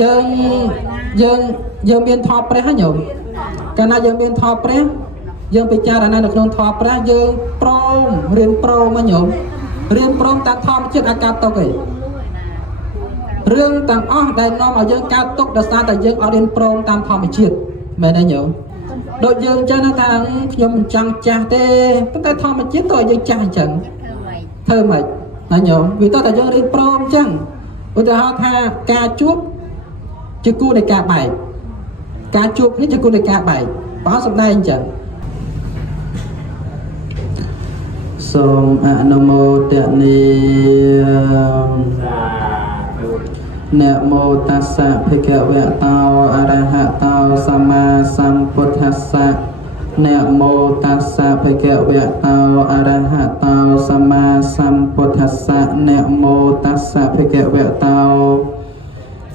យើងមានថតព្រះហ្នឹងញោមកាលណាយើងមានថតព្រះយើងពិចារណានៅក្នុងថតព្រះយើងព្រមរៀនព្រមញោមរៀនព្រមតាមធម្មជាតិអាចកើតទុកឯងរឿងទាំងអស់ដែលនាំឲ្យយើងកើតទុកដោយសារតែយើងអត់រៀនព្រមតាមធម្មជាតិមែនទេញោមដូចយើងអញ្ចឹងថាខ្ញុំមិនចង់ចាស់ទេប៉ុន្តែធម្មជាតិទៅឲ្យយើងចាស់អញ្ចឹងធ្វើម៉េចណាញោមវាទៅតែយើងរៀនព្រមអញ្ចឹងឧទាហរណ៍ថាការជួបជាគូនៃការបែកការជួបនេះជាគូនៃការបែកបើសម្ដែងអញ្ចឹងសូមអនុមោទនាนะโมตัสสะภะคะวะโตอะระหะโตสัมมาสัมพุทธัสสะนะโมตัสสะภะคะวะโตอะระหะโตสัมมาสัมพุทธัสสะนะโมตัสสะภะคะวะโต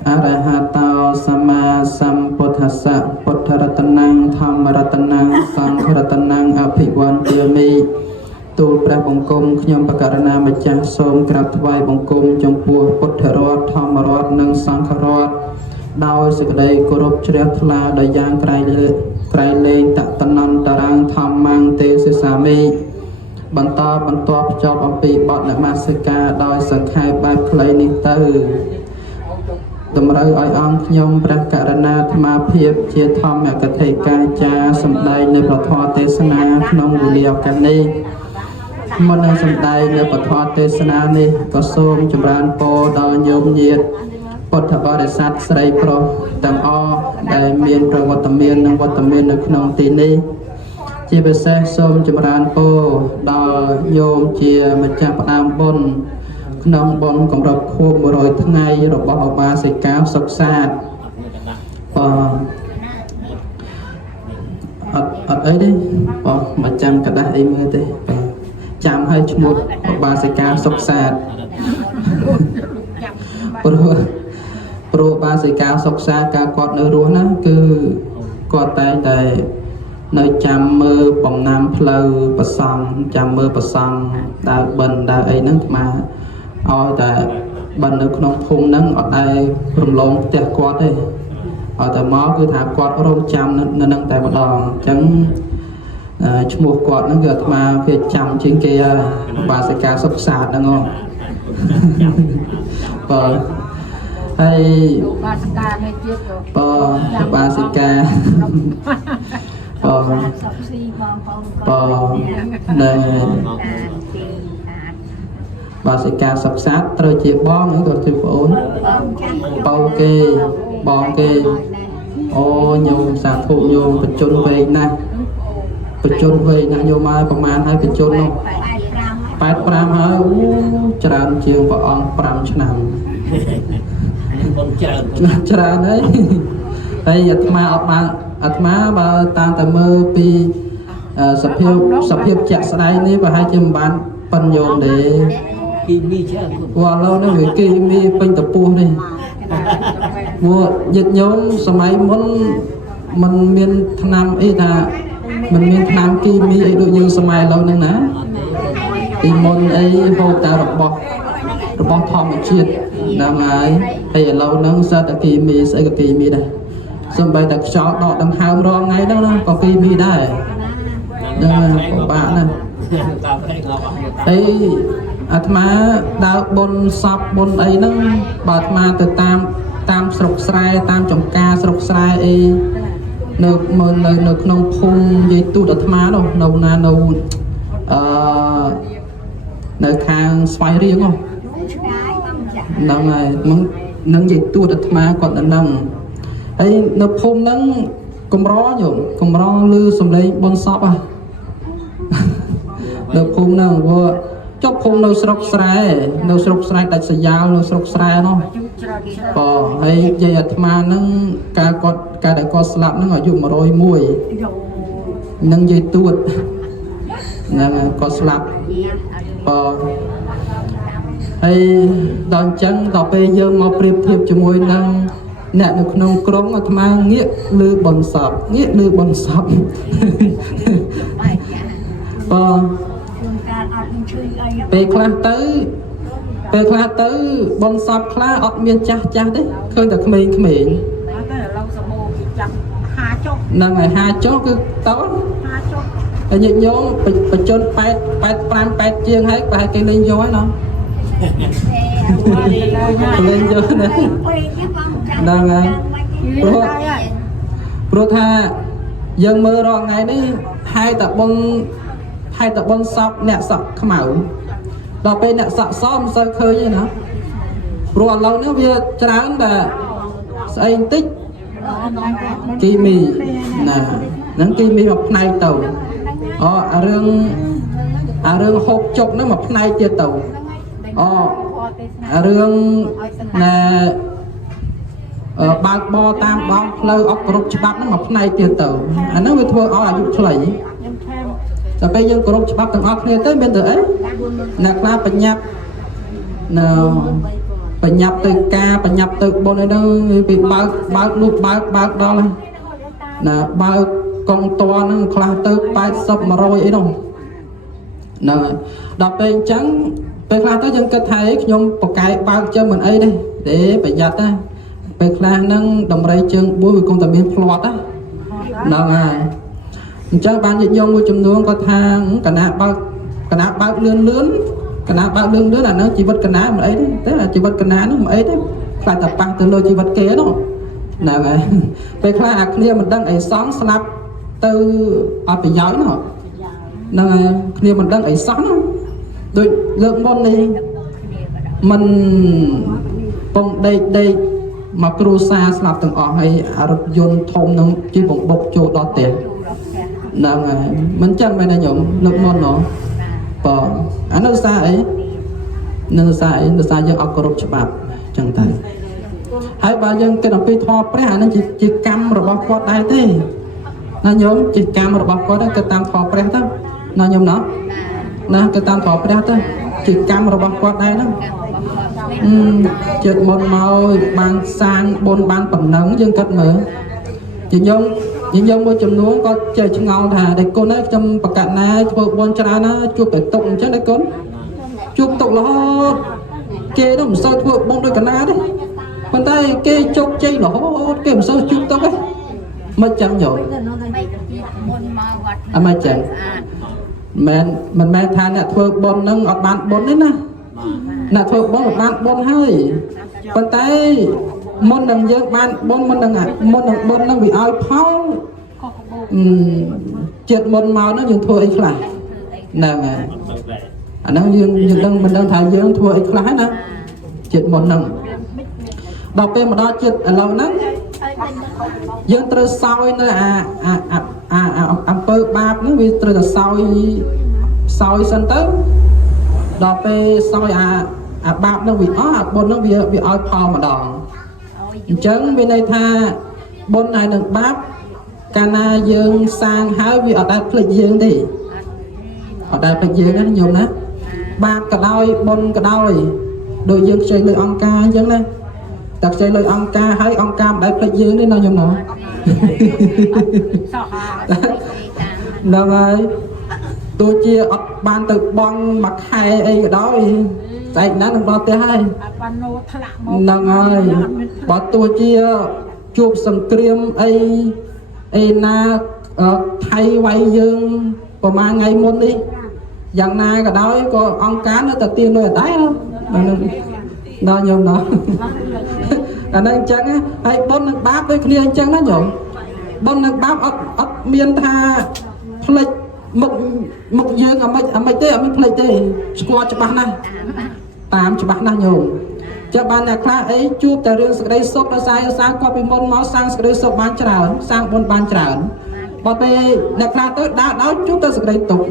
อะระหะโตสัมมาสัมพุทธัสสะพุทธรัตนังธรรมรัตนังสังฆรัตนังอภิวันเตมิទូលព្រះបង្គំខ្ញុំបកករណាម្ចាស់សូមក្រាបថ្វាយបង្គំចំពោះពុទ្ធរដ្ឋធម្មរដ្ឋនិងសង្ឃរដ្ឋដោយសេចក្តីគោរពជ្រះថ្លាដោយយ៉ាងក្រៃលែងតតនន្តរាងធម្មងទេសសាមីបន្តភ្ជាប់អំពីបទនមស្ការដោយសង្ខេបបែបខ្លីនេះទៅតម្រូវឲ្យអង្គខ្ញុំព្រះករុណាអាត្មាភាពជាធម្មកថាកាចារសម្ដែងនៅព្រះធម៌ទេសនាក្នុងវេលាឱកាសនេះមុននឹងសម្ដែងនៅពធទេសនានេះក៏សូមចម្រើនពរដល់ញោមញាតិពុទ្ធបរិស័ទស្រីប្រុសទាំងអស់ដែលមានប្រវត្តិមាននិងវត្តមាននៅក្នុងទីនេះជាពិសេសសូមចម្រើនពរដល់ញោមជាម្ចាស់ផ្ដើមបុណ្យក្នុងបុណ្យគម្រប់ខួប100ថ្ងៃរបស់ឧបាសិកាសុខសាទអត់អីទេបងមកចាំกระดาษអីមើលទេចាំឲ្យឈ្មោះឧបាសិកាសុខសាទព្រោះឧបាសិកាសុខសាទការគាត់នៅរស់ណាគឺគាត់តែងតែនៅចាំមើលបំណាំផ្លូវប្រសង់ចាំមើលប្រសង់ដើរបិណ្ឌដើរអីហ្នឹងអាត្មាឲ្យតែបិណ្ឌនៅក្នុងភូមិហ្នឹងអត់ដែររំលងផ្ទះគាត់ទេឲ្យតែមកគឺថាគាត់រងចាំនៅនឹងតែម្ដងអញ្ចឹងឈ្មោះគាត់ហ្នឹងគឺអាត្មាវាចាំជាងគេហើយឧបាសិកាសុខសាទហ្នឹងហ៎បើហើយឧបាសិកានេះទៀតឧបាសិកានៅបាសិកាសុខសាទត្រូវជាបងឬក៏ជាប្អូនបងគេបងគេអូញោមសាធុញោមបញ្ជនវែងណាស់បញ្ជនវែងណាស់ញោមមកប្រហែលហើយបញ្ជននោះ85ហើយច្រើនជាងព្រះអង្គ5ឆ្នាំច្រើនហើយអាត្មាអត់បានអាត្មាបើតាមតែមើលពីសភាពជាក់ស្ដែងនេះប្រហែលជាមិនបានប៉ុនញោមទេគីមីច្រើនព្រោះឥឡូវនេះវាគីមីពេញតពោះនេះព្រោះយិត្តញោមសម័យមុនมันមានថ្នាំអីថាมันមានថ្នាំគីមីអីដូចយើងសម័យឥឡូវហ្នឹងណាពីមុនអីហូបតែរបស់ធម្មជាតិហ្នឹងហើយឥឡូវហ្នឹងសិតតែគីមីស្អីក៏គីមីដែរសំបីតែខ្យល់ដកដង្ហើមរាល់ថ្ងៃហ្នឹងណាក៏គីមីដែរហ្នឹងពិបាកណាស់ហើយអាត្មាដើរបុណ្យសពបុណ្យអីហ្នឹងបើអាត្មាទៅតាមស្រុកស្រែតាមចំការស្រុកស្រែអីនៅក្នុងភូមិនិយាយទូតអាត្មានោះនៅណានៅនៅខាងស្វាយរៀងហ្នឹងហើយនឹងនិយាយទូតអាត្មាគាត់ទៅហ្នឹងហើយនៅភូមិហ្នឹងកម្រញោមកម្រឮសំឡេងបុណ្យសពនៅភូមិហ្នឹងព្រោះចុះភូមិនៅស្រុកស្រែដាច់ស្រយាលនៅស្រុកស្រែនោះហើយយាយអាត្មាហ្នឹងការដែលគាត់ស្លាប់ហ្នឹងអាយុ101នឹងយាយទួតហ្នឹងគាត់ស្លាប់ហើយដល់អញ្ចឹងដល់ពេលយើងមកប្រៀបធៀបជាមួយនឹងអ្នកនៅក្នុងក្រុងអាត្មាងាកលើបុណ្យសពពេលខ្លះទៅ ពេលខ្លះទៅបនសពខ្លះអត់មានចាស់ចាស់ទេឃើញតែក្មេងៗតែឡងសបោគេចាប់ហាចុកហ្នឹងហើយហាចុះគឺតោហាចុកហើយញាតិញោមបញ្ជន85 8ជាងហើយប្រហែលគេលេងយកហើយណោះលេងយកណាហ្នឹងហើយព្រោះថាយើងមើលរាល់ថ្ងៃនេះហើយតែបុនសពអ្នកសក់ខ្មៅដល់ពេលអ្នកសក់សមិនសូវឃើញទេណាព្រោះឥឡូវនេះវាច្រើនតែស្អីបន្តិចគីមីណាហ្នឹងគីមីមកផ្នែកទៅអារឿងហូបចុកហ្នឹងមកផ្នែកទៀតទៅរឿងណាបើកបរតាមដងផ្លូវអត់គ្រប់ច្បាប់ហ្នឹងមកផ្នែកទៀតទៅអាហ្នឹងវាធ្វើឲ្យអាយុខ្លីតែពេលយើងគោរពច្បាប់ទាំងអស់គ្នាទៅមានទៅអីអ្នកខ្លះបញ្ញាប់ទៅការបញ្ញាប់ទៅបុណ្យអីហ្នឹងវាបើកលុបបើកដល់ណាបើកកងតហ្នឹងខ្លះទៅ80 100អីនោះហ្នឹងហើយដល់ពេលអញ្ចឹងពេលខ្លះទៅយើងគិតថាខ្ញុំបកកែបើកជើងមិនអីទេប្រយ័ត្នណាពេលខ្លះហ្នឹងដំរីជើង4វាគង់តែមានផ្លាត់ហ្នឹងហើយអញ្ចឹងបានញាតិញោមមួយចំនួនគាត់ថាកណាបើកលឿនអាហ្នឹងជីវិតកណាមិនអីទេតែជីវិតកណាហ្នឹងមិនអីទេខ្លាចតែប៉ះទៅលើជីវិតគេនោះហ្នឹងហើយពេលខ្លះអាគ្នាមិនដឹងអីសងស្លាប់ទៅអត់ប្រយោជន៍នោះហ្នឹងហើយគ្នាមិនដឹងអីសោះនោះដូចលើកមុននេះមិនពងដេកមកគ្រូសាស្លាប់ទាំងអស់ហើយរថយន្តធំនឹងជិះបំបុកចូលដល់ផ្ទះហ្នឹងហើយមិនចឹងមែនទេញោមលើកមុននោះបងអានោះសារអីនឹងសារយើងអត់គោរពច្បាប់ចឹងទៅហើយបើយើងគិតអំពីធម៌ព្រះអានឹងជាកម្មរបស់គាត់ដែរទេណាញោមជាកម្មរបស់គាត់ទៅគិតតាមធម៌ព្រះទៅណាញោមណាគិតតាមធម៌ព្រះទៅជាកម្មរបស់គាត់ដែរហ្នឹងចិត្តមុនមកបានសាងបុណ្យបានប៉ុណ្ណឹងយើងគិតមើលជាញោមមួយចំនួនក៏ចេះឆ្ងល់ថាដៃគុណឯងខ្ញុំបកណាធ្វើបុណ្យច្រើនណាជួបតែទុកអញ្ចឹងដៃគុណជួបទុករហូតគេនោះមិនសូវធ្វើបុណ្យដូចកណាទេប៉ុន្តែគេជោគជ័យរហូតគេមិនសូវជួបទុកទេមិនចឹងញោមអត់មិនចឹងមិនមែនថាអ្នកធ្វើបុណ្យនឹងអត់បានបុណ្យទេណាអ្នកធ្វើបុណ្យបានបុណ្យហើយប៉ុន្តែមុននឹងយើងបានបុណ្យមុននឹងបុណ្យនឹងវាឲ្យផលចិត្តមុនមកហ្នឹងយើងធ្វើអីខ្លះហ្នឹងហើយអាហ្នឹងយើងដឹងមិនដឹងថាយើងធ្វើអីខ្លះណាចិត្តមុនហ្នឹងដល់ពេលមកដល់ចិត្តឥឡូវហ្នឹងយើងត្រូវសោយនៅអំពើបាបហ្នឹងវាត្រូវតែសោយសិនទៅដល់ពេលសោយអាបាបហ្នឹងវាអស់អាបុណ្យហ្នឹងវាឲ្យផលម្ដងអញ្ចឹងមានន័យថាបុណ្យហើយនឹងបាបកាលណាយើងសាងហើយវាអត់ដែលភ្លេចយើងទេអត់ដែលភ្លេចយើងណាញោមណាបាបក៏ដោយបុណ្យក៏ដោយដូចយើងខ្ចីលុយអង្គការអញ្ចឹងណាតែខ្ចីលុយអង្គការហើយអង្គការមិនដែលភ្លេចយើងទេណាញោមណាហ្នឹងហើយទោះជាអត់បានទៅបង់មួយខែអីក៏ដោយស្អែកណាស់នឹងដល់ផ្ទះហើយបាននោធ្លាក់មកហ្នឹងហើយបើទោះជាជួបសង្គ្រាមអីណាថៃវាយយើងប្រហែលថ្ងៃមុននេះយ៉ាងណាក៏ដោយក៏អង្គការនៅតែទាញលុយអត់ដែរដល់ញោមដល់អាហ្នឹងអញ្ចឹងហើយបុណ្យនិងបាបដូចគ្នាអញ្ចឹងណាញោមបុណ្យនិងបាបអត់មានថាផ្លេចមុខយើងអាម៉េចទេអត់មានផ្លេចទេស្គាល់ច្បាស់ណាស់តាមច្បាស់ណាស់ញោមចាំបានអ្នកខ្លះអីជួបតែរឿងសេចក្តីសុខដល់សាគាត់ពីមុនមកសាងសេចក្តីសុខបានច្រើនសាងបុណ្យបានច្រើនបើពេលអ្នកខ្លះទៅដល់ជួបតែសេចក្តីទុក្ខ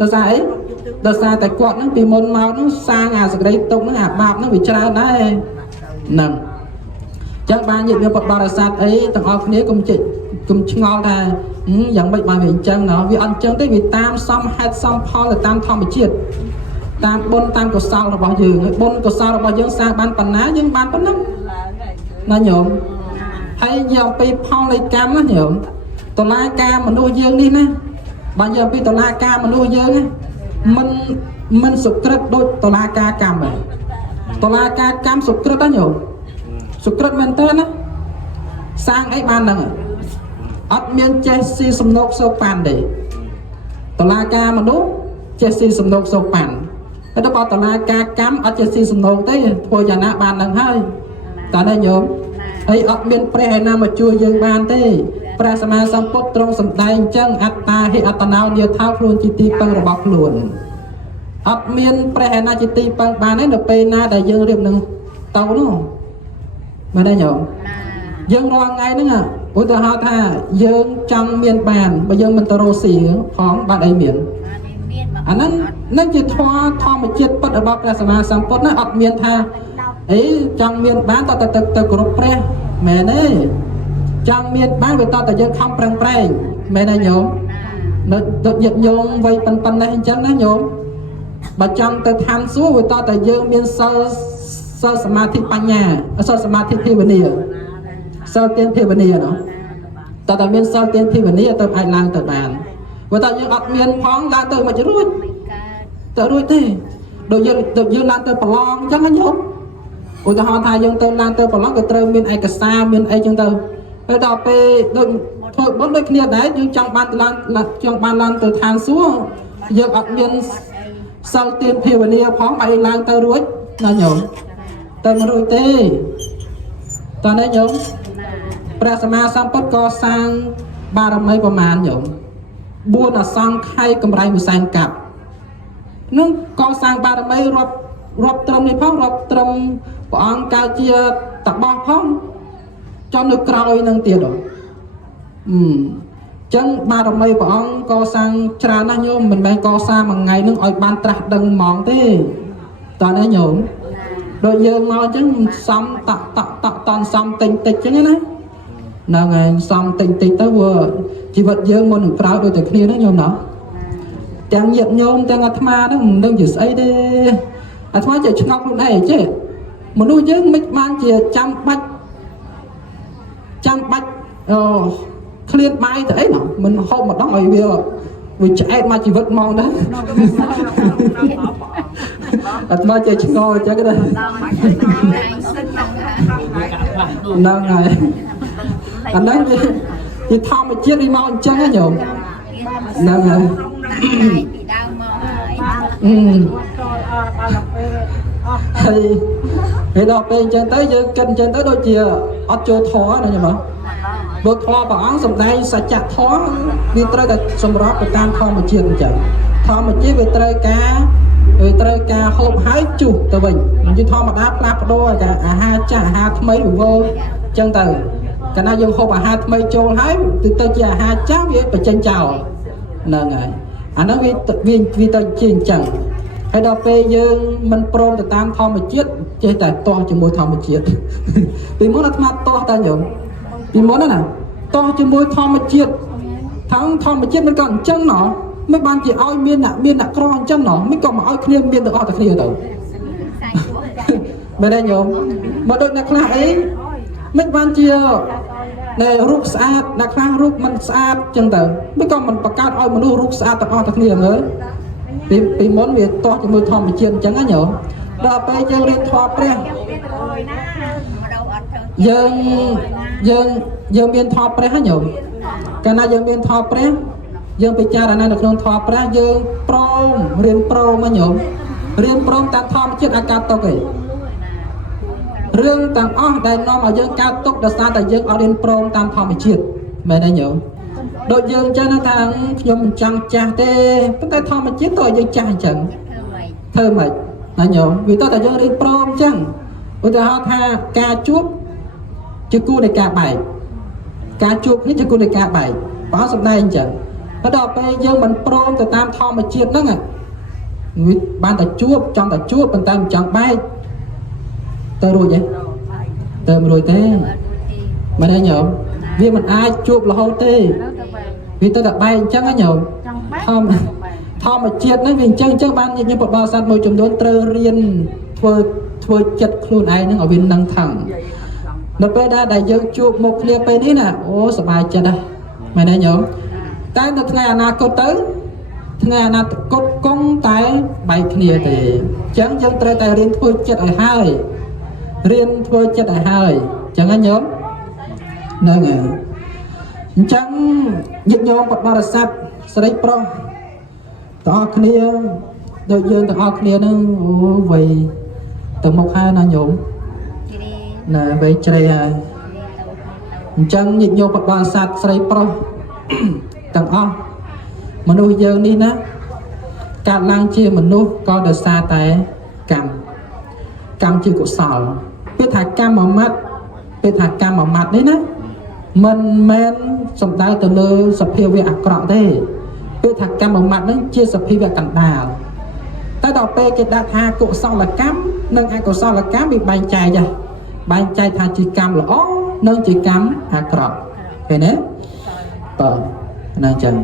ដោយសារអីដោយសារតែគាត់ហ្នឹងពីមុនមកហ្នឹងសាងអាសេចក្តីទុក្ខហ្នឹងអាបាបហ្នឹងវាច្រើនដែរហ្នឹងចឹងបានញាតិញោមពុទ្ធបរិស័ទអីទាំងអស់គ្នាកុំឆ្ងល់ថាយ៉ាងម៉េចបានវាអញ្ចឹងណាវាអត់អញ្ចឹងទេវាតាមសមហេតុសមផលទៅតាមធម្មជាតិតាមបុណ្យតាមកុសលរបស់យើងហើយបុណ្យកុសលរបស់យើងសាងបានប៉ុណ្ណាយើងបានប៉ុណ្ណឹងណាញោមហើយនិយាយអំពីផលនៃកម្មណាញោមតឡាការមនុស្សយើងនេះណាបើនិយាយអំពីតឡាការមនុស្សយើងមិនសុក្រិតដូចតឡាការកម្មទេ តឡាការកម្មសុក្រិតណាញោមសុក្រិតមែនតើណាសាងអីបានហ្នឹងអត់មានចេះស៊ីសំណោកសោកប៉ាន់ទេតឡាការមនុស្សចេះស៊ីសំណោកសោកប៉ាន់តែដល់តឡាការកម្មអត់ចេះស៊ីសំណោកទេធ្វើយ៉ាងណាបានហ្នឹងហើយតើណាញោមហើយអត់មានព្រះឯណាមកជួយយើងបានទេព្រះសម្មាសម្ពុទ្ធទ្រង់សម្ដែងអញ្ចឹងអត្តាហិអត្តនោញាថោខ្លួនជាទីពឹងរបស់ខ្លួនអត់មានព្រះឯណាជាទីពឹងបានទេនៅពេលណាដែលយើងរៀបនឹងទៅនោះមែនទេញោមយើងរាល់ថ្ងៃហ្នឹងឧទាហរណ៍ថាយើងចង់មានបានបើយើងមិនទៅរកស៊ីផងបានអីមានអាហ្នឹងនឹងជាធម៌ជាតិពិតរបស់ព្រះសម្មាសម្ពុទ្ធណាអត់មានថាអីចង់មានបានតទៅគោរពព្រះមែនទេចង់មានបានវាតតែយើងខំប្រឹងប្រែងមែនទេញោមនៅដូចញាតិញោមវ័យប៉ុណ្ណេះអញ្ចឹងណាញោមបើចង់ទៅឋានសួគ៌វាតតែយើងមានសិលសមាធិបញ្ញាសិលសមាធិភាវនាសិលទានភាវនាណោះតើមានសិលទានភាវនាទៅអាចឡើងទៅបានបើតើយើងអត់មានផងឡើងទៅមិនរួចទៅរួចទេដូចយើងឡើងទៅប្រឡងអញ្ចឹងណាញោមឧទាហរណ៍ថាយើងទៅឡើងទៅប្រឡងក៏ត្រូវមានឯកសារមានអីអញ្ចឹងទៅហើយដល់ពេលដូចធ្វើបុណ្យដូចគ្នាដែរយើងចង់បានឡើងទៅឋានសួគ៌យើងអត់មានសិលទានភាវនាផងបើឡើងទៅរួចណាញោមទៅមិនរួចទេតើណាញោមព្រះសម្មាសម្ពុទ្ធក៏សាងបារមីប្រមាណញោម4អសង្ខ័យកម្រៃមួយសែនកាប់នឹងក៏សាងបារមីរាប់ត្រឹមនេះផងរាប់ត្រឹមព្រះអង្គកើតជាតបោះផងចំនៅក្រោយនឹងទៀតចឹងបារមីព្រះអង្គក៏សាងច្រើនណាស់ញោមមិនមែនកសាងមួយថ្ងៃនឹងឲ្យបានត្រាស់ដឹងហ្មងទេតើណាញោមដូចយើងមកអញ្ចឹងសំតតសំតិចតិចអញ្ចឹងណាហ្នឹងហើយសំតិចតិចទៅវាជីវិតយើងមុននឹងក្រោយដូចតែគ្នាហ្នឹងញោមណោះទាំងញាតិញោមទាំងអាត្មាហ្នឹងមិនដឹងជាស្អីទេអាត្មាចេះឆ្ងល់ខ្លួនឯងចេះមនុស្សយើងមិនបានជាចាំបាច់ឃ្លានបាយទៅអីណោះមិនហូបម្ដងឲ្យវាឆ្អែតមកជីវិតមកដែរអាត្មាចេះឆ្ងល់អញ្ចឹងដែរហ្នឹងហើយអាហ្នឹងវាធម្មជាតិវាមកអញ្ចឹងណាញោមហ្នឹងហើយពីដើមមកហើយដល់ពេលអញ្ចឹងទៅយើងគិតអញ្ចឹងទៅដូចជាអត់ចូលធម៌ណាញោមដូចធម៌ព្រះអង្គសម្ដែងសច្ចធម៌វាត្រូវតែសម្របទៅតាមធម្មជាតិអញ្ចឹងធម្មជាតិវាត្រូវការហូបហើយជុះទៅវិញមិនជាធម្មតាផ្លាស់ប្ដូរតែអាហារចាស់អាហារថ្មីវល់អញ្ចឹងទៅកាលណាយើងហូបអាហារថ្មីចូលហើយទៅជាអាហារចាស់វាបញ្ចេញចោលហ្នឹងហើយអាហ្នឹងវាទៅជាអញ្ចឹងហើយដល់ពេលយើងមិនព្រមទៅតាមធម្មជាតិចេះតែទាស់ជាមួយធម្មជាតិពីមុនអាត្មាទាស់តែញោមពីមុនណាទាស់ជាមួយធម្មជាតិថងធម្មជាតិមិនក៏អញ្ចឹងណោះមិនបានជាឲ្យមានអ្នកក្រអញ្ចឹងណោះមិនក៏មកឲ្យគ្នាមានទាំងអស់តែគ្នាទៅមែនទេញោមមកដូចអ្នកខ្លះអីមិនបានជាដែលរូបស្អាតអ្នកខ្លះរូបមិនស្អាតអញ្ចឹងទៅមិនក៏មិនបង្កើតឲ្យមនុស្សរូបស្អាតទាំងអស់តែគ្នាមើលពីមុនវាទាស់ជាមួយធម្មជាតិអញ្ចឹងណាញោមដល់ពេលយើងរៀនធម៌ព្រះយើងមានធម៌ព្រះហ្នឹងញោមកាលណាយើងមានធម៌ព្រះយើងពិចារណានៅក្នុងធម៌ព្រះយើងព្រមរៀនព្រមណាញោមរៀនព្រមតាមធម្មជាតិអាចកើតទុកឯងរឿងទាំងអស់ដែលនាំឲ្យយើងកើតទុកដោយសារតែយើងអត់រៀនព្រមតាមធម្មជាតិមែនទេញោមដូចយើងចឹងថាខ្ញុំមិនចង់ចាស់ទេប៉ុន្តែធម្មជាតិក៏ឲ្យយើងចាស់អញ្ចឹងធ្វើម៉េចណាញោមវាតើយើងរៀនព្រមអញ្ចឹងឧទាហរណ៍ថាការជួបជាគូនៃការបែកការជួបនេះជាគូនៃការបែកបើសម្ដែងអញ្ចឹងដល់ពេលយើងមិនព្រមទៅតាមធម្មជាតិហ្នឹងវាបានតែជួបចង់តែជួបប៉ុន្តែមិនចង់បែកទៅរួចទេទៅមិនរួចទេមែនទេញោមវាមិនអាចជួបរហូតទេវាទៅតែបែកអញ្ចឹងណាញោមធម្មជាតិហ្នឹងវាអញ្ចឹងបានញាតិញោមពុទ្ធបរិស័ទមួយចំនួនត្រូវរៀនធ្វើចិត្តខ្លួនឯងហ្នឹងឲ្យវានឹងថឹងនៅពេលដែលយើងជួបមុខគ្នាពេលនេះណាអូសប្បាយចិត្តណាស់មែនទេញោមតែនៅថ្ងៃអនាគតទៅថ្ងៃអនាគតគង់តែ តែបែកគ្នាទេចឹងយើងត្រូវតែរៀនធ្វើចិត្តឲ្យហើយរៀនធ្វើចិត្តឲ្យហើយចឹងណាញោមហ្នឹងហើយអញ្ចឹងញាតិញោមពុទ្ធបរិស័ទស្រីប្រុសទាំងអស់គ្នាដូចយើងទាំងអស់គ្នានឹងអូវ័យទៅមុខហើយណាញោមណែវ័យជ្រេហើយអញ្ចឹងញាតិញោមពុទ្ធបរិស័ទស្រីប្រុសទាំងអស់មនុស្សយើងនេះណាកើតឡើងជាមនុស្សក៏ដោយសារតែកម្មជាកុសលពេលថាកម្មមួយម៉ាត់ពេលថាកម្មមួយម៉ាត់នេះណាមិនមែនសំដៅទៅលើសភាវៈអាក្រក់ទេពេលថាកម្មមួយម៉ាត់ហ្នឹងជាសភាវៈកណ្ដាលតែដល់ពេលគេដាក់ថាកុសលកម្មនិងអកុសលកម្មវាបែងចែកបែងចែកថាជាកម្មល្អនិងជាកម្មអាក្រក់ឃើញទេបាទណាអញ្ចឹង